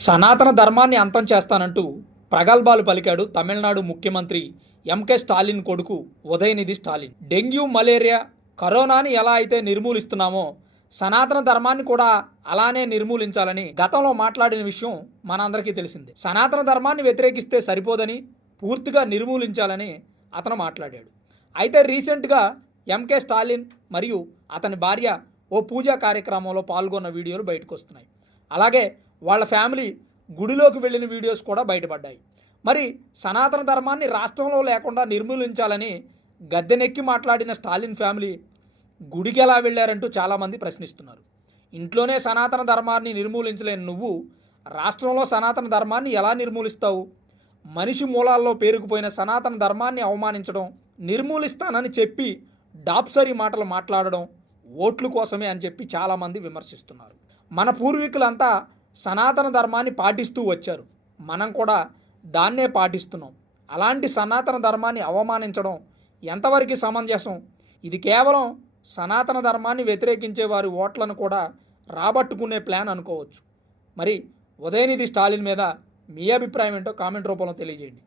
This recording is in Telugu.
సనాతన ధర్మాన్ని అంతం చేస్తానంటూ ప్రగల్భాలు పలికాడు తమిళనాడు ముఖ్యమంత్రి ఎంకే స్టాలిన్ కొడుకు ఉదయనిధి స్టాలిన్. డెంగ్యూ, మలేరియా, కరోనాని ఎలా అయితే నిర్మూలిస్తున్నామో సనాతన ధర్మాన్ని కూడా అలానే నిర్మూలించాలని గతంలో మాట్లాడిన విషయం మనందరికీ తెలిసిందే. సనాతన ధర్మాన్ని వ్యతిరేకిస్తే సరిపోదని పూర్తిగా నిర్మూలించాలని అతను మాట్లాడాడు. అయితే రీసెంట్గా ఎంకే స్టాలిన్ మరియు అతని భార్య ఓ పూజా కార్యక్రమంలో పాల్గొన్న వీడియోలు బయటకు వస్తున్నాయి. అలాగే వాళ్ళ ఫ్యామిలీ గుడిలోకి వెళ్ళిన వీడియోస్ కూడా బయటపడ్డాయి. మరి సనాతన ధర్మాన్ని రాష్ట్రంలో లేకుండా నిర్మూలించాలని గద్దెనెక్కి మాట్లాడిన స్టాలిన్ ఫ్యామిలీ గుడికి ఎలా వెళ్ళారంటూ చాలామంది ప్రశ్నిస్తున్నారు. ఇంట్లోనే సనాతన ధర్మాన్ని నిర్మూలించలేని నువ్వు రాష్ట్రంలో సనాతన ధర్మాన్ని ఎలా నిర్మూలిస్తావు? మనిషి మూలాల్లో పేరుకుపోయిన సనాతన ధర్మాన్ని అవమానించడం, నిర్మూలిస్తానని చెప్పి డాప్సరీ మాటలు మాట్లాడడం ఓట్లు కోసమే అని చెప్పి చాలామంది విమర్శిస్తున్నారు. మన పూర్వీకులంతా సనాతన ధర్మాన్ని పాటిస్తూ వచ్చారు, మనం కూడా దాన్నే పాటిస్తున్నాం. అలాంటి సనాతన ధర్మాన్ని అవమానించడం ఎంతవరకు సమంజసం? ఇది కేవలం సనాతన ధర్మాన్ని వ్యతిరేకించే వారి ఓట్లను కూడా రాబట్టుకునే ప్లాన్ అనుకోవచ్చు. మరి ఉదయనిధి స్టాలిన్ మీద మీ అభిప్రాయం ఏంటో కామెంట్ రూపంలో తెలియజేయండి.